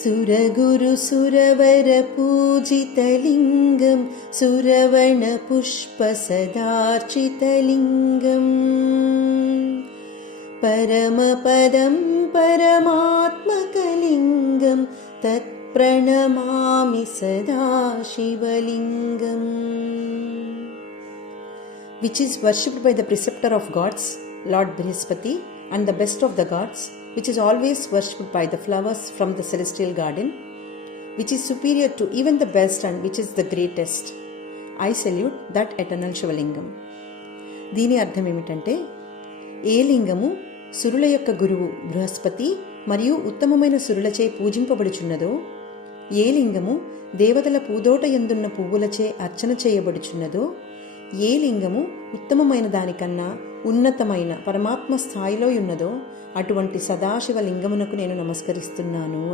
సురగురు సురవర పూజితలింగం సురవణ పుష్ప సదార్చితలింగం పరమపదం పరమాత్మకలింగం తత్ప్రణమామి సదా శివలింగం. Which is worshipped by the preceptor of gods, Lord Brihaspati, and the best of the gods, which is always worshipped by the flowers from the celestial garden, which is superior to even the best and which is the greatest. I salute that eternal Shivalingam. దీని అర్థం ఏమిటంటే, ఏ లింగము సురుల యొక్క గురువు బృహస్పతి మరియు ఉత్తమమైన సురులచే పూజింపబడుచున్నదో, ఏ లింగము దేవతల పూదోట యందున్న పువ్వులచే అర్చన చేయబడుచున్నదో, ఏ లింగము ఉత్తమమైన దానికన్నా ఉన్నతమైన పరమాత్మ స్థాయిలో ఉన్నదో అటువంటి సదాశివ లింగమునకు నేను నమస్కరిస్తున్నాను.